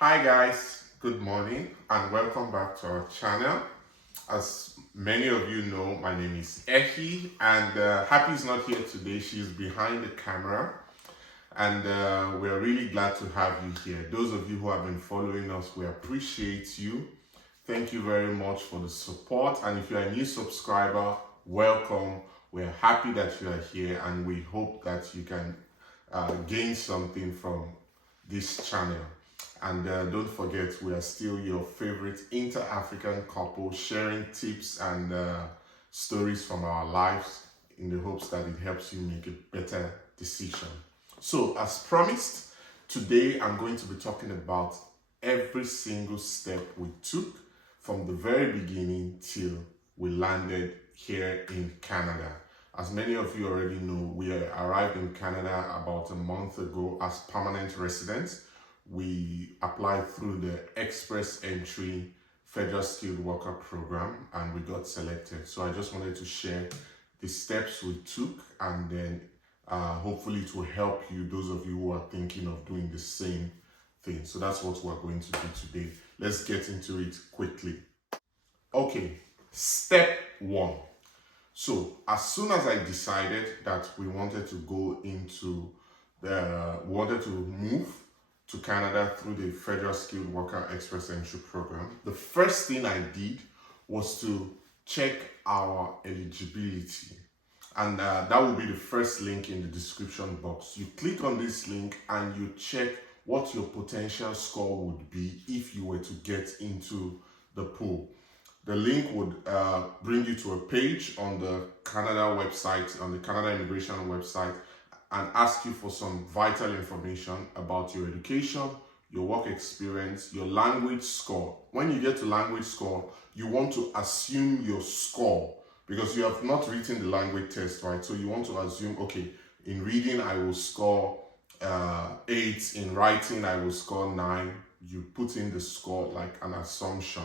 Hi guys, good morning and welcome back to our channel. As many of you know, my name is Ehi and Happy is not here today. She's behind the camera and we're really glad to have you here. Those of you who have been following us, we appreciate you. Thank you very much for the support, and if you're a new subscriber, welcome. We're happy that you are here and we hope that you can gain something from this channel. And don't forget, we are still your favorite inter-African couple, sharing tips and stories from our lives in the hopes that it helps you make a better decision. So, as promised, today I'm going to be talking about every single step we took from the very beginning till we landed here in Canada. As many of you already know, we arrived in Canada about a month ago as permanent residents. We applied through the Express Entry Federal Skilled Worker Program and we got selected. So I just wanted to share the steps we took, and then hopefully it will help you, those of you who are thinking of doing the same thing. So that's what we're going to do today. Let's get into it quickly. Okay, step one. So as soon as I decided that we wanted to move to Canada through the Federal Skilled Worker Express Entry Program, the first thing I did was to check our eligibility. And that will be the first link in the description box. You click on this link and you check what your potential score would be if you were to get into the pool. The link would bring you to a page on the Canada website, on the Canada immigration website, and ask you for some vital information about your education, your work experience, your language score. When you get to language score, you want to assume your score because you have not written the language test, right? So you want to assume, okay, in reading I will score 8, in writing I will score 9. You put in the score like an assumption,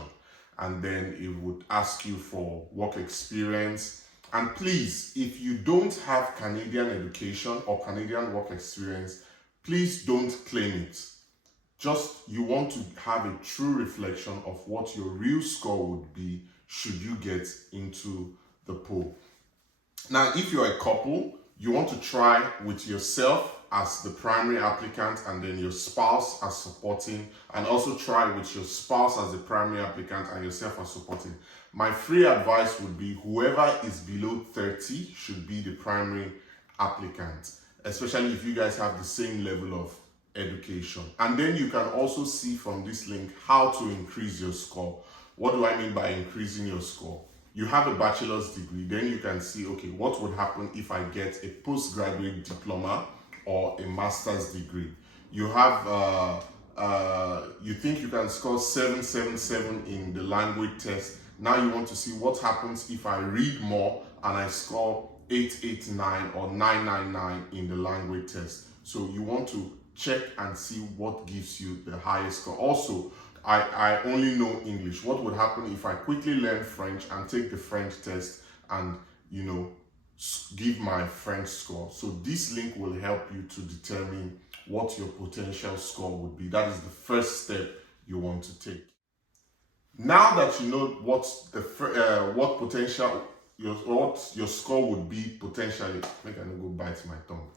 and then it would ask you for work experience. And please, if you don't have Canadian education or Canadian work experience, please don't claim it. Just, you want to have a true reflection of what your real score would be should you get into the pool. Now, if you're a couple, you want to try with yourself as the primary applicant and then your spouse as supporting, and also try with your spouse as the primary applicant and yourself as supporting. My free advice would be whoever is below 30 should be the primary applicant, especially if you guys have the same level of education. And then you can also see from this link how to increase your score. What do I mean by increasing your score? You have a bachelor's degree, then you can see, okay, what would happen if I get a postgraduate diploma or a master's degree? You have, you think you can score 777 in the language test. Now you want to see what happens if I read more and I score 889 or 999 in the language test. So you want to check and see what gives you the highest score. Also, I only know English. What would happen if I quickly learn French and take the French test and, you know, give my French score? So this link will help you to determine what your potential score would be. That is the first step you want to take. Now that you know what your score would be potentially, make I not go bite my tongue.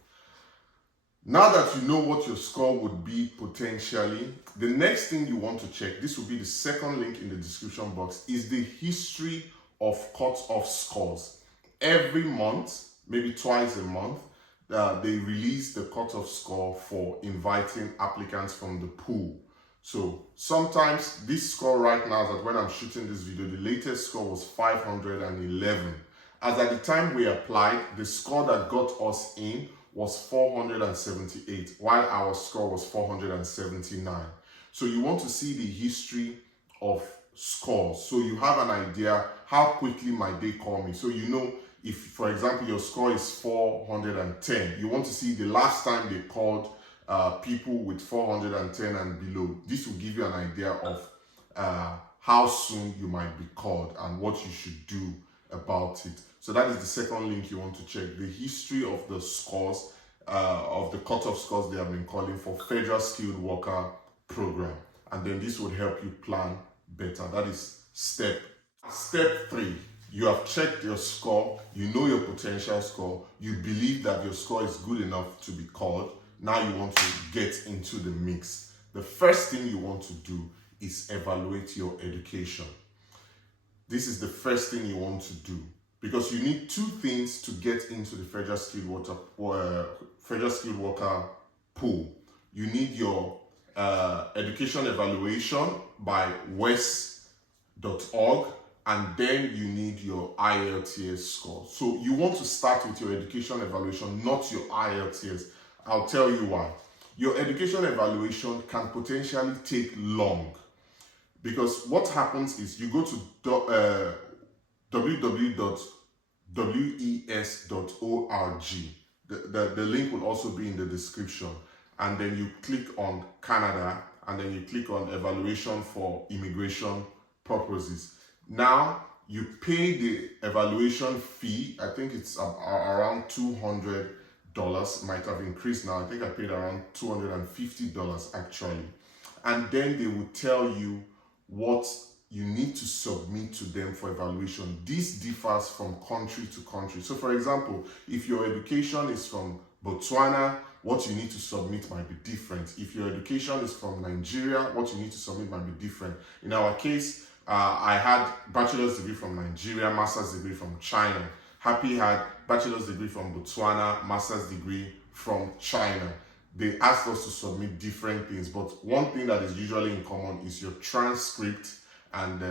Now that you know what your score would be potentially, the next thing you want to check, this will be the second link in the description box, is the history of cut-off scores. Every month, maybe twice a month, they release the cut-off score for inviting applicants from the pool. So sometimes this score right now, that when I'm shooting this video, the latest score was 511. As at the time we applied, the score that got us in was 478, while our score was 479. So you want to see the history of scores, so you have an idea how quickly might they call me. So you know, if for example your score is 410, you want to see the last time they called people with 410 and below. This will give you an idea of how soon you might be called and what you should do about it. So that is the second link you want to check, the history of the scores, of the cutoff scores they have been calling for Federal Skilled Worker Program. and then this would help you plan better. That is step 3. You have checked your score, you know your potential score, you believe that your score is good enough to be called. Now you want to get into the mix. The first thing you want to do is evaluate your education. This is the first thing you want to do, because you need 2 things to get into the federal skilled worker pool. You need your education evaluation by wes.org, and then you need your IELTS score. So you want to start with your education evaluation, not your IELTS. I'll tell you why. Your education evaluation can potentially take long, because what happens is you go to www.wes.org. The link will also be in the description, and then you click on Canada, and then you click on evaluation for immigration purposes. Now you pay the evaluation fee. I think it's around $200. Might have increased now. I think I paid around $250 actually. And then they will tell you what you need to submit to them for evaluation. This differs from country to country. So for example, if your education is from Botswana, what you need to submit might be different. If your education is from Nigeria, what you need to submit might be different. In our case, I had bachelor's degree from Nigeria, master's degree from China. Happy had bachelor's degree from Botswana, master's degree from China. They asked us to submit different things, but one thing that is usually in common is your transcript and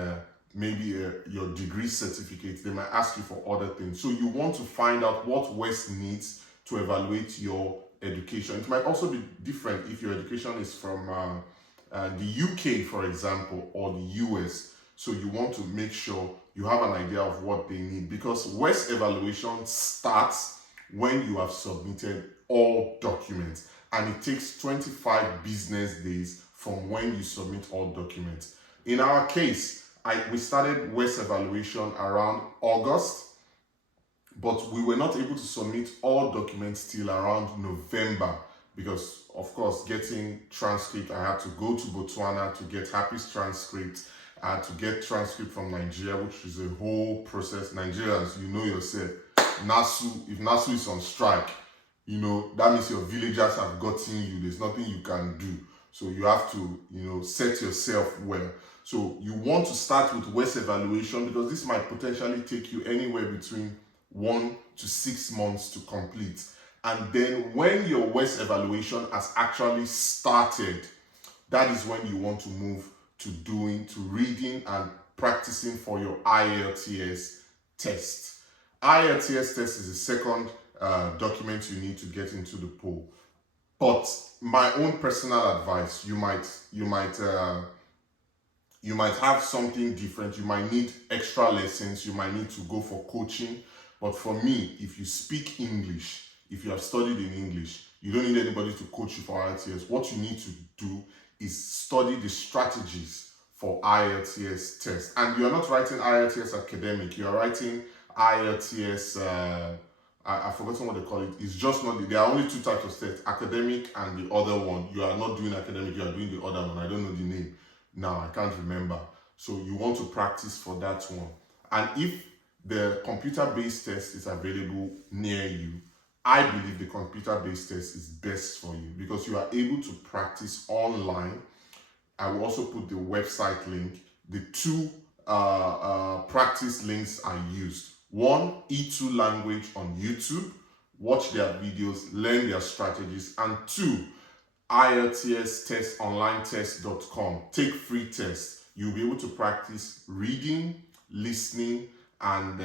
maybe your degree certificate. They might ask you for other things. So you want to find out what WES needs to evaluate your education. It might also be different if your education is from the UK, for example, or the US. So you want to make sure you have an idea of what they need, because WES evaluation starts when you have submitted all documents, and it takes 25 business days from when you submit all documents. In our case, we started WES evaluation around August, but we were not able to submit all documents till around November, because of course getting transcript, I had to go to Botswana to get Happy's transcript. I had to get transcript from Nigeria, which is a whole process. Nigerians, you know yourself, if NASU is on strike, you know, that means your villagers have gotten you. There's nothing you can do. So you have to, set yourself well. So you want to start with WES evaluation, because this might potentially take you anywhere between 1 to 6 months to complete. And then when your WES evaluation has actually started, that is when you want to move to reading and practicing for your IELTS test. IELTS test is the second document you need to get into the pool. But my own personal advice, you might have something different. You might need extra lessons. You might need to go for coaching. But for me, if you speak English, if you have studied in English, you don't need anybody to coach you for IELTS. What you need to do is study the strategies for IELTS test. And you're not writing IELTS academic, you're writing IELTS, I've forgotten what they call it. It's just not, there are only 2 types of tests, academic and the other one. You are not doing academic, you are doing the other one. I don't know the name now, I can't remember. So you want to practice for that one. And if the computer-based test is available near you, I believe the computer-based test is best for you, because you are able to practice online. I will also put the website link. The 2 practice links I used. 1, E2 Language on YouTube. Watch their videos, learn their strategies. And 2, IELTS test, onlinetest.com. Take free tests. You'll be able to practice reading, listening, and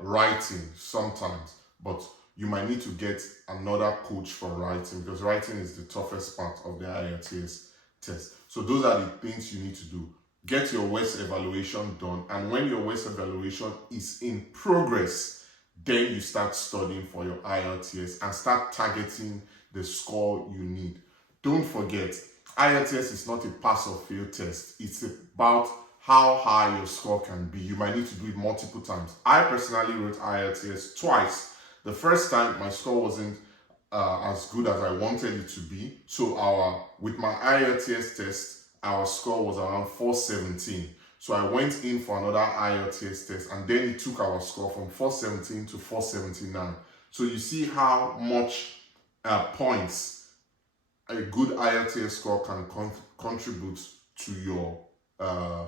writing sometimes. But you might need to get another coach for writing, because writing is the toughest part of the IELTS test. So those are the things you need to do. Get your WES evaluation done, and when your WES evaluation is in progress, then you start studying for your IELTS and start targeting the score you need. Don't forget, IELTS is not a pass or fail test. It's about how high your score can be. You might need to do it multiple times. I personally wrote IELTS twice. The first time, my score wasn't as good as I wanted it to be. So with my IELTS test, our score was around 417. So I went in for another IELTS test, and then it took our score from 417 to 479. So you see how much points a good IELTS score can contribute to your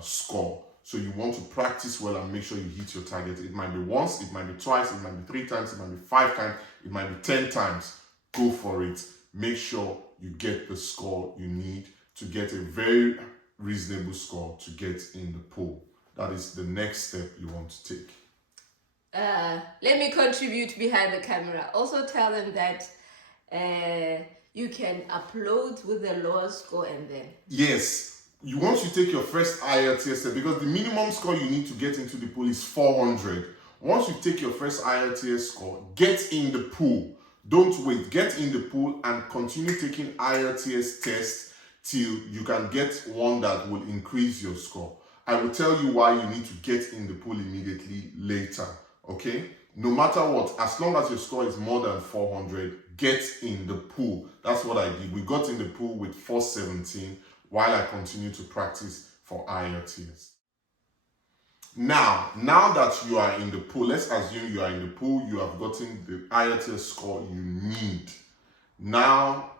score. So you want to practice well and make sure you hit your target. It might be once, it might be twice, it might be 3 times, it might be 5 times, it might be 10 times. Go for it. Make sure you get the score you need to get a very reasonable score to get in the pool. That is the next step you want to take. Let me contribute behind the camera. Also tell them that you can upload with a lower score and then. Yes, once you take your first IELTS test, because the minimum score you need to get into the pool is 400. Once you take your first IELTS score, get in the pool. Don't wait. Get in the pool and continue taking IELTS tests till you can get one that will increase your score. I will tell you why you need to get in the pool immediately later, okay? No matter what, as long as your score is more than 400, get in the pool. That's what I did. We got in the pool with 417 while I continue to practice for IELTS. Now that you are in the pool, let's assume you are in the pool, you have gotten the IELTS score you need. Now,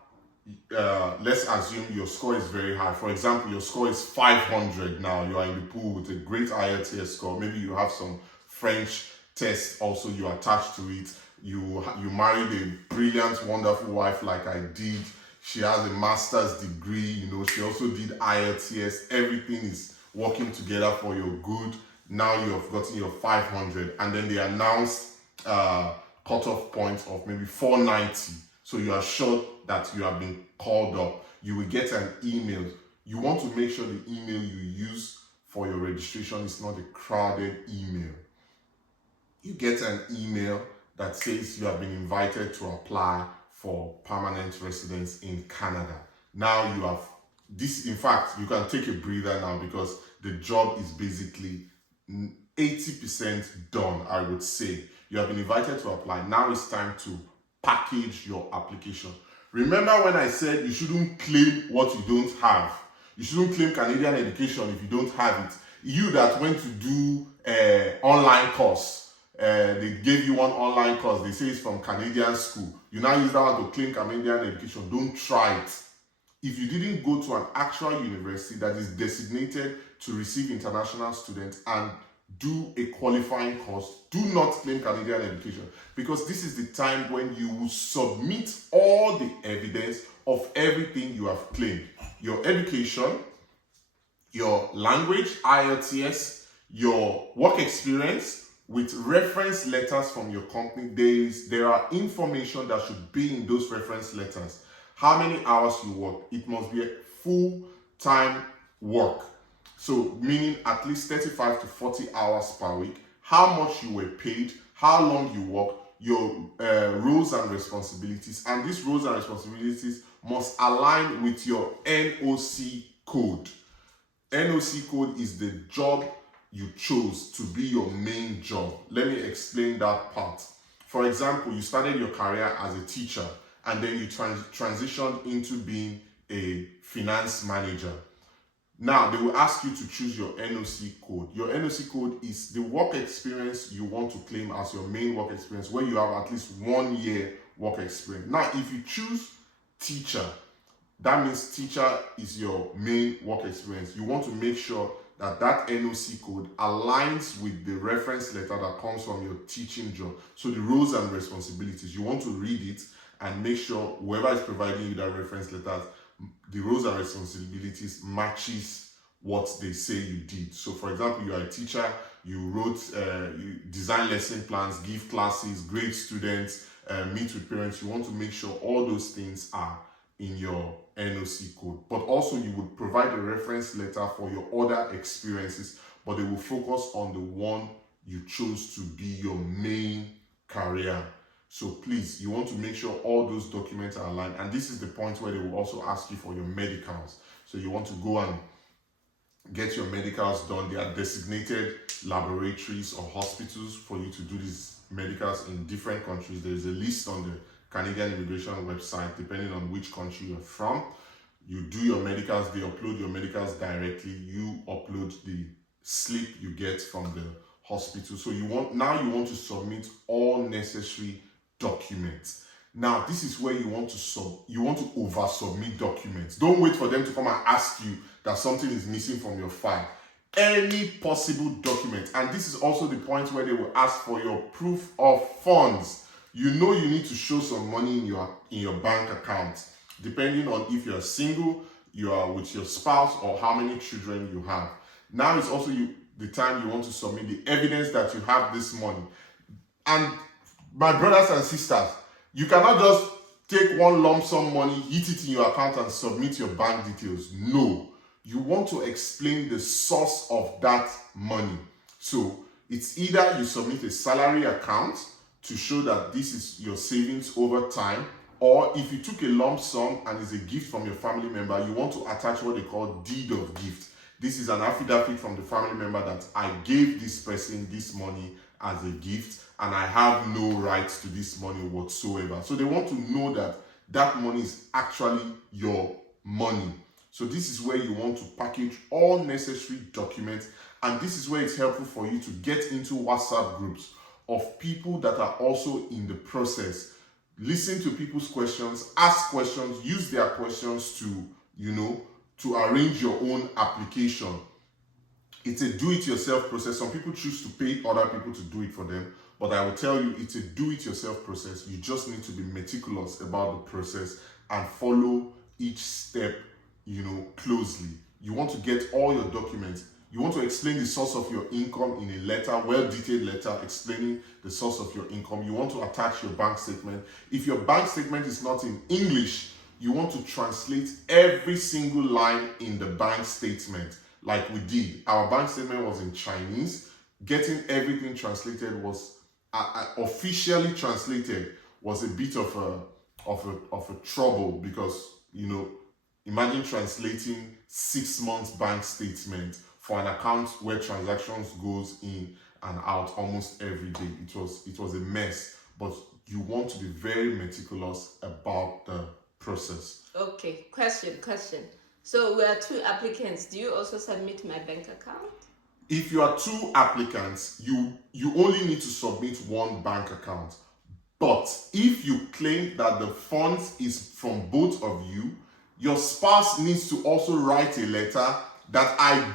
let's assume your score is very high. For example, your score is 500 now. You are in the pool with a great IELTS score. Maybe you have some French tests also you attached to it. You married a brilliant, wonderful wife like I did. She has a master's degree. She also did IELTS. Everything is working together for your good. Now you have gotten your 500, and then they announced cutoff points of maybe 490. So you are sure that you have been called up. You will get an email. You want to make sure the email you use for your registration is not a crowded email. You get an email that says you have been invited to apply for permanent residence in Canada. Now you have this. In fact, you can take a breather now because the job is basically 80% done, I would say. You have been invited to apply. Now it's time to package your application. Remember when I said you shouldn't claim what you don't have? You shouldn't claim Canadian education if you don't have it. You that went to do an online course, they gave you one online course, they say it's from Canadian school. You now use that one to claim Canadian education. Don't try it. If you didn't go to an actual university that is designated to receive international students and do a qualifying course, do not claim Canadian education, because this is the time when you will submit all the evidence of everything you have claimed. Your education, your language, IELTS, your work experience with reference letters from your company. There are information that should be in those reference letters. How many hours you work. It must be a full-time work. So meaning at least 35 to 40 hours per week. How much you were paid, how long you work, your roles and responsibilities. And these roles and responsibilities must align with your NOC code. NOC code is the job you chose to be your main job. Let me explain that part. For example, you started your career as a teacher and then you transitioned into being a finance manager. Now, they will ask you to choose your NOC code. Your NOC code is the work experience you want to claim as your main work experience, where you have at least 1 year work experience. Now, if you choose teacher, that means teacher is your main work experience. You want to make sure that that NOC code aligns with the reference letter that comes from your teaching job. So the roles and responsibilities, you want to read it and make sure whoever is providing you that reference letter, the roles and responsibilities matches what they say you did. So for example, you are a teacher, you wrote, you design lesson plans, give classes, grade students, meet with parents. You want to make sure all those things are in your NOC code. But also you would provide a reference letter for your other experiences, but they will focus on the one you chose to be your main career. So please, you want to make sure all those documents are aligned. And this is the point where they will also ask you for your medicals. So you want to go and get your medicals done. There are designated laboratories or hospitals for you to do these medicals in different countries. There is a list on the Canadian immigration website, depending on which country you're from. You do your medicals, they upload your medicals directly. You upload the slip you get from the hospital. So you want to submit all necessary documents. Now, this is where you want to over submit documents. Don't wait for them to come and ask you that something is missing from your file. Any possible document, and this is also the point where they will ask for your proof of funds. You need to show some money in your bank account, depending on if you're single, you are with your spouse, or how many children you have. Now it's also the time you want to submit the evidence that you have this money. And my brothers and sisters, you cannot just take one lump sum money, hit it in your account, and submit your bank details. No. You want to explain the source of that money. So it's either you submit a salary account to show that this is your savings over time, or if you took a lump sum and it's a gift from your family member, you want to attach what they call deed of gift. This is an affidavit from the family member that I gave this person this money as a gift, and I have no rights to this money whatsoever. So they want to know that that money is actually your money. So this is where you want to package all necessary documents, and this is where it's helpful for you to get into WhatsApp groups of people that are also in the process. Listen to people's questions, ask questions, use their questions to arrange your own application. It's a do-it-yourself process. Some people choose to pay other people to do it for them, but I will tell you, it's a do-it-yourself process. You just need to be meticulous about the process and follow each step, closely. You want to get all your documents. You want to explain the source of your income in a letter, well-detailed letter explaining the source of your income. You want to attach your bank statement. If your bank statement is not in English, you want to translate every single line in the bank statement like we did. Our bank statement was in Chinese. Getting everything translated was officially translated was a bit of a trouble, because imagine translating 6 months bank statement for an account where transactions goes in and out almost every day. It was a mess, but you want to be very meticulous about the process. Okay, question. So we are 2 applicants. Do you also submit my bank account? If you are 2 applicants, you only need to submit 1 bank account. But if you claim that the funds is from both of you, your spouse needs to also write a letter that I'm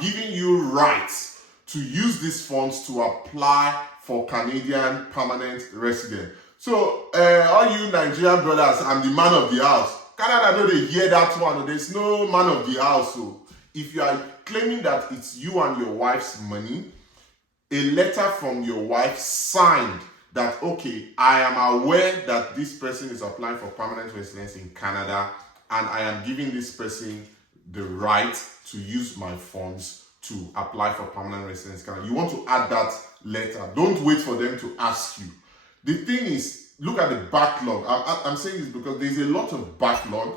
giving you rights to use these funds to apply for Canadian permanent resident. So, all you Nigerian brothers, I'm the man of the house. Canada, don't they hear that one? There's no man of the house. So, if you are claiming that it's you and your wife's money, a letter from your wife signed that, okay, I am aware that this person is applying for permanent residence in Canada, and I am giving this person the right to use my funds to apply for permanent residence in Canada. You want to add that letter. Don't wait for them to ask you. The thing is, look at the backlog. I'm saying this because there's a lot of backlog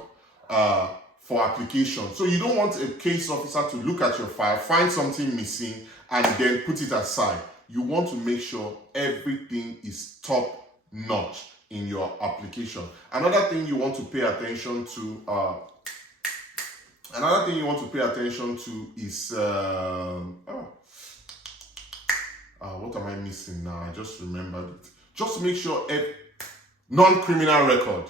for application. So you don't want a case officer to look at your file, find something missing, and then put it aside. You want to make sure everything is top notch in your application. Another thing you want to pay attention to is what am I missing now? I just remembered it. Just make sure non-criminal record.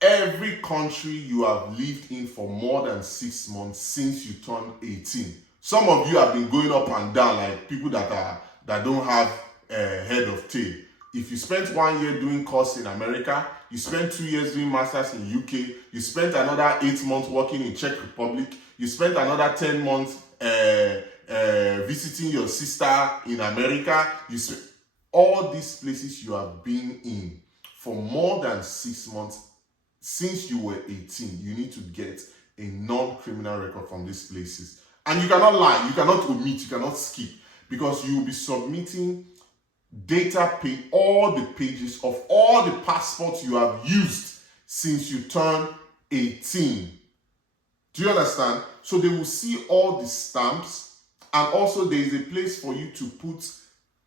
Every country you have lived in for more than 6 months since you turned 18. Some of you have been going up and down like people that don't have a head of tail. If you spent 1 year doing course in America, you spent 2 years doing masters in UK, you spent another 8 months working in Czech Republic, you spent another 10 months visiting your sister in America, all these places you have been in for more than 6 months since you were 18, you need to get a non-criminal record from these places. And you cannot lie, you cannot omit, you cannot skip, because you will be submitting all the pages of all the passports you have used since you turned 18. Do you understand? So they will see all the stamps, and also there is a place for you to put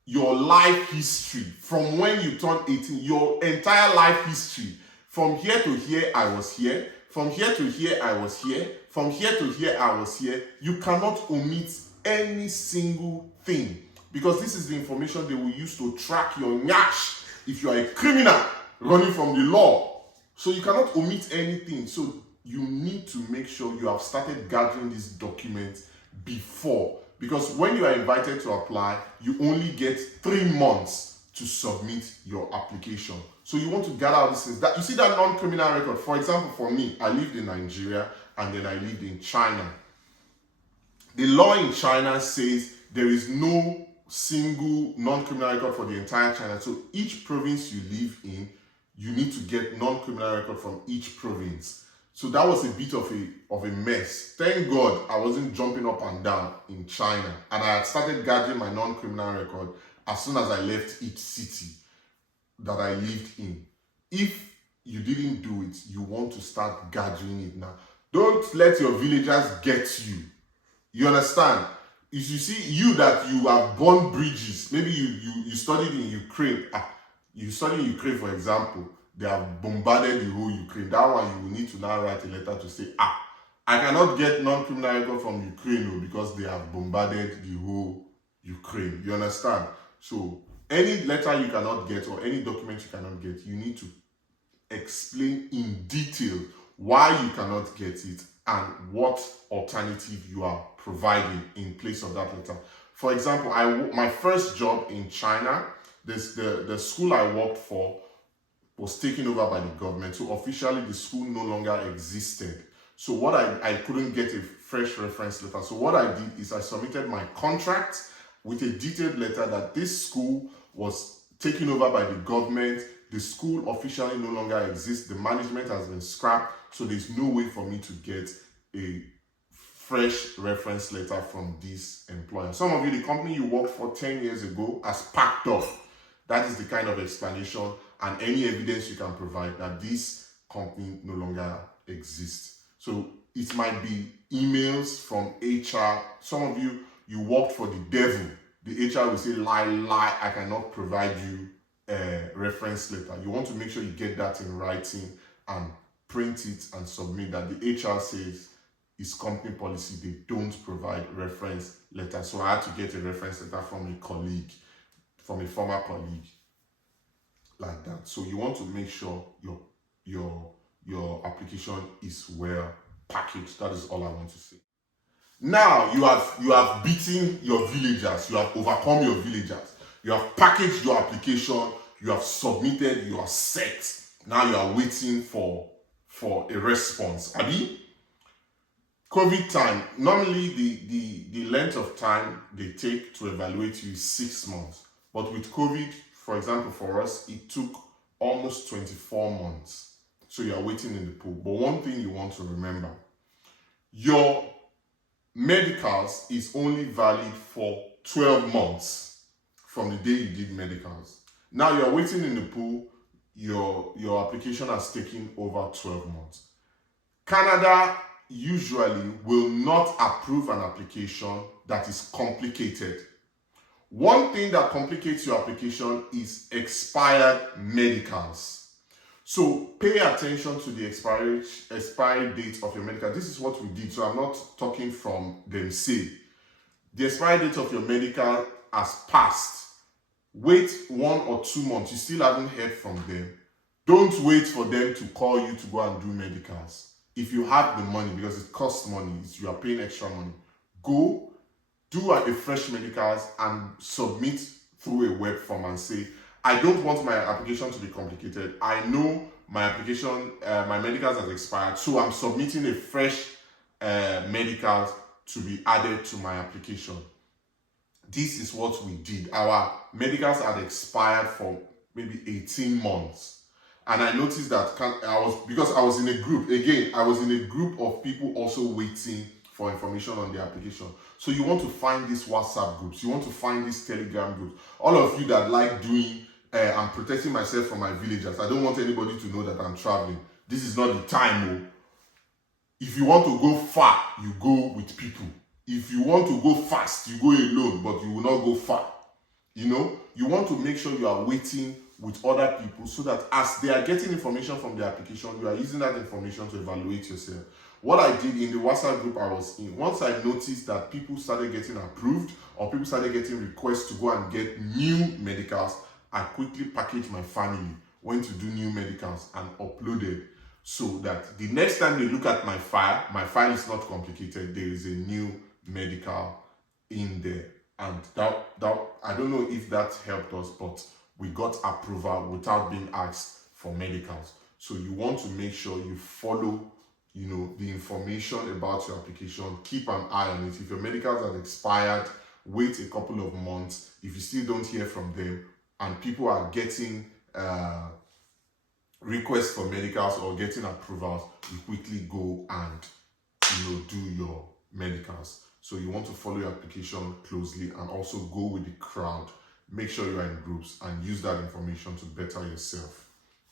your life history from when you turned 18, your entire life history. From here to here, I was here. From here to here, I was here. From here to here, I was here. You cannot omit any single thing, because this is the information they will use to track your nyash if you are a criminal running from the law. So you cannot omit anything. So you need to make sure you have started gathering these documents before, because when you are invited to apply, you only get 3 months to submit your application. So you want to gather all these things. That you see that non-criminal record. For example, for me, I lived in Nigeria and then I lived in China. The law in China says there is no single non-criminal record for the entire China. So each province you live in, you need to get non-criminal record from each province. So that was a bit of a mess. Thank God I wasn't jumping up and down in China, and I had started gathering my non-criminal record as soon as I left each city that I lived in. If you didn't do it, you want to start gathering it now. Don't let your villagers get you. You understand? If you see you that you have burned bridges, maybe you studied in Ukraine. You studied in Ukraine, for example. They have bombarded the whole Ukraine. That one you will need to now write a letter to say, I cannot get non-criminal record from Ukraine because they have bombarded the whole Ukraine. You understand? So any letter you cannot get or any document you cannot get, you need to explain in detail why you cannot get it and what alternative you are providing in place of that letter. For example, my first job in China, the school I worked for was taken over by the government. So officially the school no longer existed. So what I couldn't get a fresh reference letter. So what I did is I submitted my contract with a detailed letter that this school was taken over by the government. The school officially no longer exists. The management has been scrapped. So there's no way for me to get a fresh reference letter from this employer. Some of you, the company you worked for 10 years ago has packed up. That is the kind of explanation and any evidence you can provide that this company no longer exists. So it might be emails from HR. Some of you, you worked for the devil. The HR will say, lie, I cannot provide you a reference letter. You want to make sure you get that in writing and print it and submit that. The HR says it's company policy, they don't provide reference letters. So I had to get a reference letter from a colleague, from a former colleague, like that. So you want to make sure your application is well packaged. That is all I want to say. Now you have beaten your villagers, you have overcome your villagers, you have packaged your application, you have submitted, you are set. Now you are waiting for a response. Abi? COVID time, normally the length of time they take to evaluate you is 6 months. But with COVID, for example, for us, it took almost 24 months. So you are waiting in the pool. But one thing you want to remember, your medicals is only valid for 12 months from the day you did medicals. Now you are waiting in the pool, your application has taken over 12 months. Canada usually will not approve an application that is complicated. One thing that complicates your application is expired medicals. So pay attention to the expiry date of your medical. This is what we did. So I'm not talking from them say. The expiry date of your medical has passed. Wait 1 or 2 months. You still haven't heard from them. Don't wait for them to call you to go and do medicals. If you have the money, because it costs money, you are paying extra money, go do a fresh medicals and submit through a web form and say, I don't want my application to be complicated. I know my application, my medicals has expired, so I'm submitting a fresh medicals to be added to my application. This is what we did. Our medicals had expired for maybe 18 months. And I noticed that because I was in a group, again, I was in a group of people also waiting for information on the application. So you want to find these WhatsApp groups, you want to find these Telegram groups. All of you that like doing, I'm protecting myself from my villagers. I don't want anybody to know that I'm traveling. This is not the time. Oh. If you want to go far, you go with people. If you want to go fast, you go alone, but you will not go far. You know, you want to make sure you are waiting with other people so that as they are getting information from the application, you are using that information to evaluate yourself. What I did in the WhatsApp group I was in, once I noticed that people started getting approved or people started getting requests to go and get new medicals, I quickly packaged my family, went to do new medicals and uploaded so that the next time they look at my file is not complicated. There is a new medical in there. And that I don't know if that helped us, but we got approval without being asked for medicals. So you want to make sure you follow, the information about your application. Keep an eye on it. If your medicals have expired, wait a couple of months. If you still don't hear from them and people are getting requests for medicals or getting approvals, you quickly go and do your medicals. So you want to follow your application closely and also go with the crowd. Make sure you are in groups and use that information to better yourself.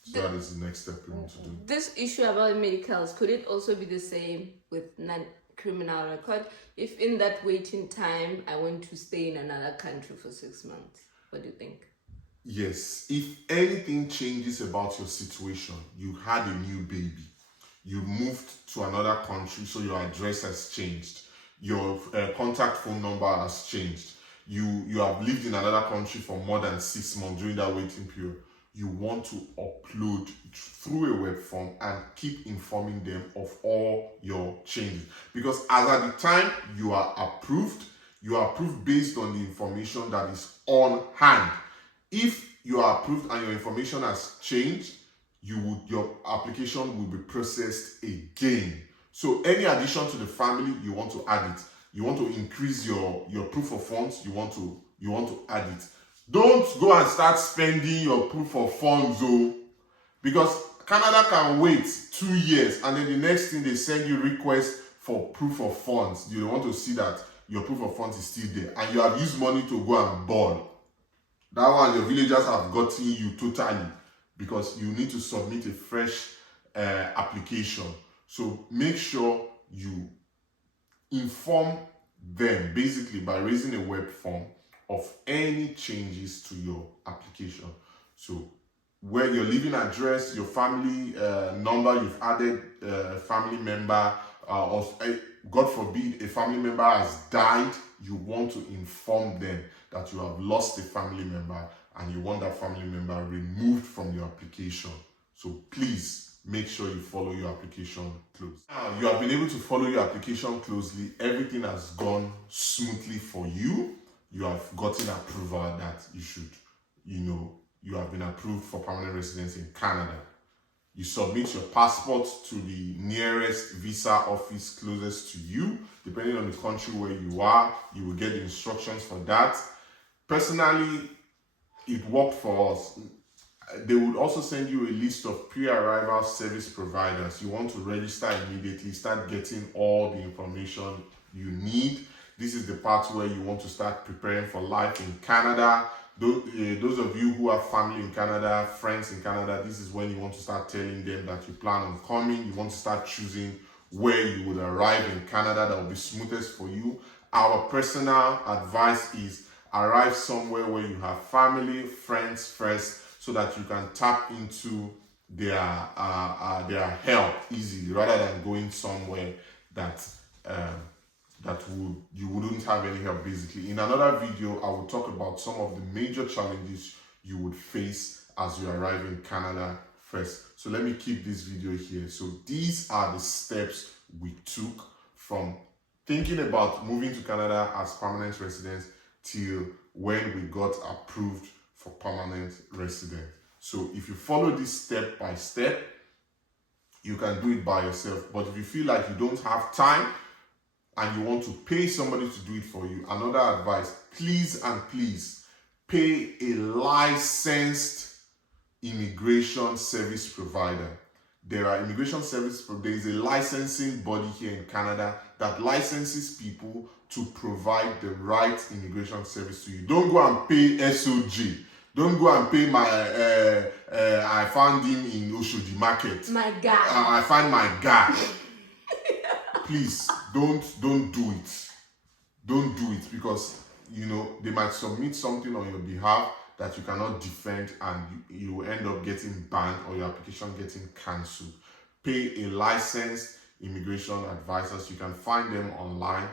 So that is the next step you want to do. This issue about medicals, could it also be the same with non-criminal record? If in that waiting time, I want to stay in another country for 6 months, what do you think? Yes, if anything changes about your situation, you had a new baby, you moved to another country, so your address has changed, your contact phone number has changed, you have lived in another country for more than 6 months during that waiting period, you want to upload through a web form and keep informing them of all your changes. Because as at the time you are approved based on the information that is on hand. If you are approved and your information has changed, your application will be processed again. So any addition to the family, you want to add it. You want to increase your proof of funds, you want to add it. Don't go and start spending your proof of funds, because Canada can wait 2 years and then the next thing they send you request for proof of funds. You want to see that your proof of funds is still there and you have used money to go and ball. That one, your villagers have gotten you totally, because you need to submit a fresh application. So make sure you inform them basically by raising a web form of any changes to your application. So where your living address, your family number, you've added a family member, or God forbid a family member has died, you want to inform them that you have lost a family member and you want that family member removed from your application. So please make sure you follow your application closely. Now you have been able to follow your application closely. Everything has gone smoothly for you. You have gotten approval that you have been approved for permanent residence in Canada. You submit your passport to the nearest visa office closest to you. Depending on the country where you are, you will get the instructions for that. Personally, it worked for us. They would also send you a list of pre-arrival service providers. You want to register immediately, start getting all the information you need. This is the part where you want to start preparing for life in Canada. Those of you who have family in Canada, friends in Canada, this is when you want to start telling them that you plan on coming. You want to start choosing where you would arrive in Canada that will be smoothest for you. Our personal advice is arrive somewhere where you have family, friends first, so that you can tap into their help easily, rather than going somewhere that you wouldn't have any help basically. In another video, I will talk about some of the major challenges you would face as you arrive in Canada first. So let me keep this video here. So these are the steps we took from thinking about moving to Canada as permanent residents till when we got approved for permanent resident. So if you follow this step by step, you can do it by yourself. But if you feel like you don't have time and you want to pay somebody to do it for you, another advice, please pay a licensed immigration service provider. There are there is a licensing body here in Canada that licenses people to provide the right immigration service to you. Don't go and pay SOG. Don't go and pay I found him in Oshodi Market. My guy. I find my guy. Please, don't do it. Don't do it, because they might submit something on your behalf that you cannot defend and you will end up getting banned or your application getting cancelled. Pay a licensed immigration advisors. You can find them online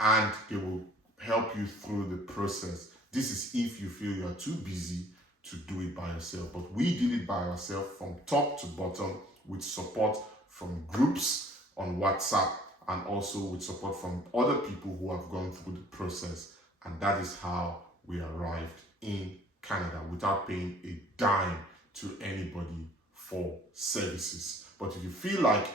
and they will help you through the process. This is if you feel you are too busy to do it by yourself. But we did it by ourselves from top to bottom with support from groups on WhatsApp and also with support from other people who have gone through the process. And that is how we arrived in Canada without paying a dime to anybody for services. But if you feel like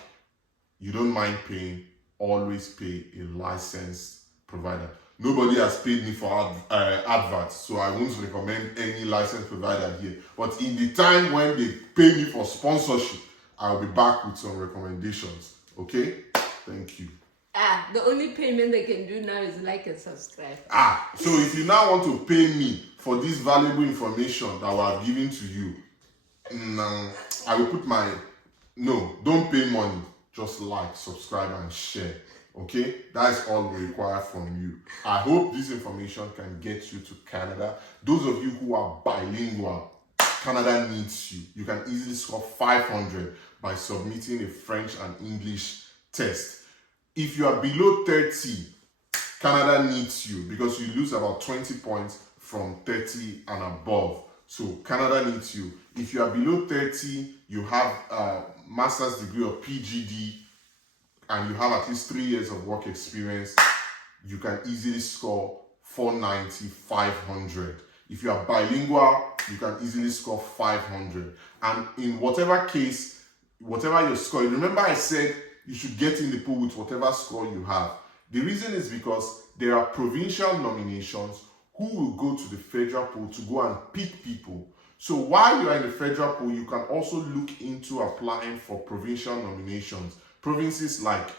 you don't mind paying, always pay a licensed provider. Nobody has paid me for adverts, so I won't recommend any licensed provider here. But in the time when they pay me for sponsorship, I'll be back with some recommendations. Okay? Thank you. The only payment they can do now is like and subscribe. So if you now want to pay me for this valuable information that we have given to you, I will put no, don't pay money. Just like, subscribe, and share. Okay? That's all we require from you. I hope this information can get you to Canada. Those of you who are bilingual, Canada needs you. You can easily score 500 by submitting a French and English test. If you are below 30, Canada needs you because you lose about 20 points from 30 and above. So Canada needs you. If you are below 30, you have a master's degree or PGD, and you have at least 3 years of work experience, you can easily score 490, 500. If you are bilingual, you can easily score 500. And in whatever case, whatever your score, remember I said you should get in the pool with whatever score you have. The reason is because there are provincial nominations who will go to the federal pool to go and pick people. So while you are in the federal pool, you can also look into applying for provincial nominations. Provinces like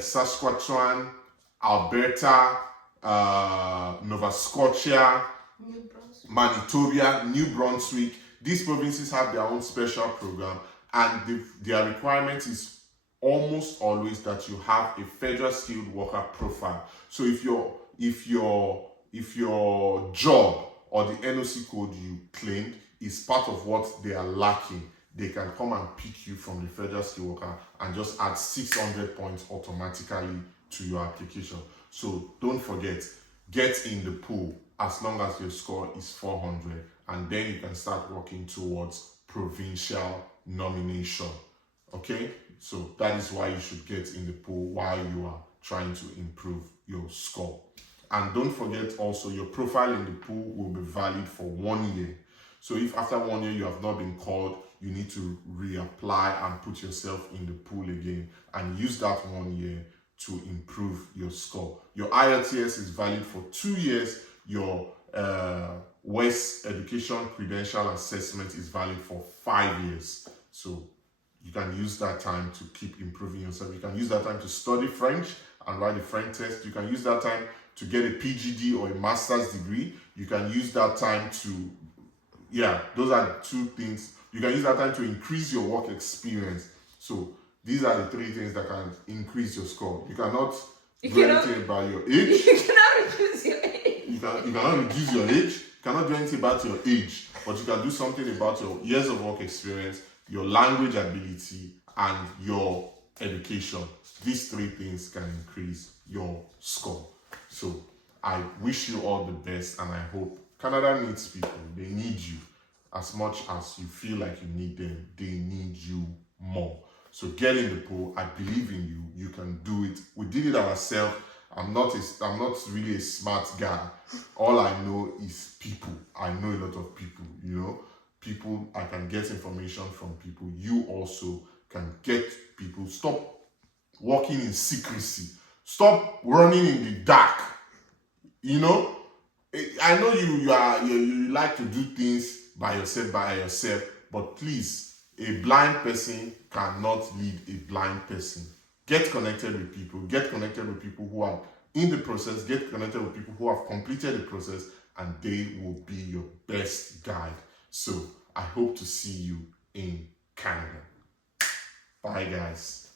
Saskatchewan, Alberta, Nova Scotia, Manitoba, New Brunswick. These provinces have their own special program, and their requirement is almost always that you have a federal skilled worker profile. So if your job or the NOC code you claimed is part of what they are lacking, they can come and pick you from the federal skilled worker and just add 600 points automatically to your application. So don't forget, get in the pool as long as your score is 400, and then you can start working towards provincial nomination. Okay? So that is why you should get in the pool while you are trying to improve your score. And don't forget also, your profile in the pool will be valid for 1 year. So if after 1 year you have not been called, you need to reapply and put yourself in the pool again and use that 1 year to improve your score. Your IELTS is valid for 2 years. Your West Education Credential Assessment is valid for 5 years. So you can use that time to keep improving yourself. You can use that time to study French and write the French test. You can use that time to get a PGD or a master's degree. You can use that time to, those are 2 things. You can use that time to increase your work experience. So these are the 3 things that can increase your score. You cannot do anything about your age. You cannot reduce your age. You cannot reduce your age. You cannot do anything about your age. But you can do something about your years of work experience, your language ability, and your education. These 3 things can increase your score. So I wish you all the best, and I hope Canada needs people. They need you. As much as you feel like you need them, they need you more. So get in the pool. I believe in you. You can do it. We did it ourselves. I'm not really a smart guy. All I know is people. I know a lot of people, people. I can get information from people. You also can get people. Stop working in secrecy. Stop running in the dark. I know you like to do things by yourself, but please, a blind person cannot lead a blind person. Get connected with people. Get connected with people who are in the process. Get connected with people who have completed the process, and they will be your best guide. So I hope to see you in Canada. Bye, guys.